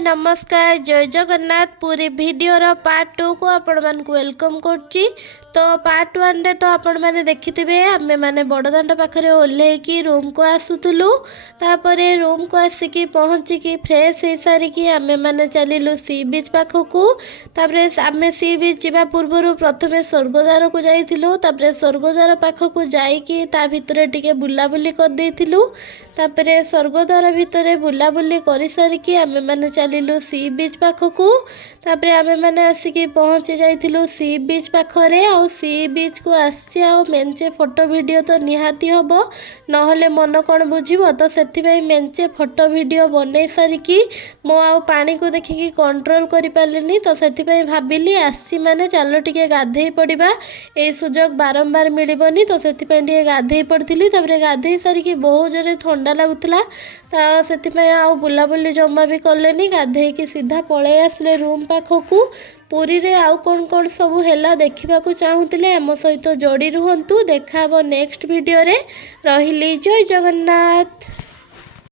नमस्कार जय जगन्नाथ पूरी वीडियोर पार्ट 2 को आपण मान वेलकम करची। तो पार्ट 1 रे तो आपण माने देखिथिबे आमे माने बड़दाण्ड पाखरे ओल्हे की रूम को आसुतुलु। तापरे रूम को आसिकी पहुँची की फ्रेश हो सारिकी आमे माने चलिलु सी बीच पाखकू। तापरे आमे सी बीच जीवा पूर्वरु प्रथमे स्वर्गद्वार को जाइथिलु। तापरे स्वर्गद्वार पाखकू जाइकी ता भितरे टिके बुलाबुली कर देइथिलु। तापरे स्वर्गद्वार भितरे बुलाबुली कर सारिकी आमे माने चलिलु सी बीच पाखकू। तापरे आमे माने आसिकी पहुँची जाइथिलु सी बीच पाखरे। आउ सी बीच को आसी आउ मेंचे फोटो वीडियो तो निहाती हबो नहले मन कौन बुझिबो। तो सेथिबाई मेंचे फोटो वीडियो बनै सारिकी मो आउ पानी को देखिकी कंट्रोल करि पालेनी। तो सेथिबाई भाबिली आसी माने चलो टिके गाधेई पड़िबा, ए सुजोग बारंबार मिलिबनी। तो सेथिबाई टिके गाधेई पड़थिली। तापरे गाधेई सारिकी बहुत जोरे ठंडा लागुतला। ता सेथिबाई आउ बुलाबुली जम्मा भी कलेनी, गाधेई सीधा पळे आसले रूम पाखकू। पुरी रे आउ कौन कौन सबू हैला देखिबाकू चाहुतिले आम सहित जोड़ी रुहंतु। देखा हबो नेक्स्ट वीडियो रे। रहिली जय जगन्नाथ।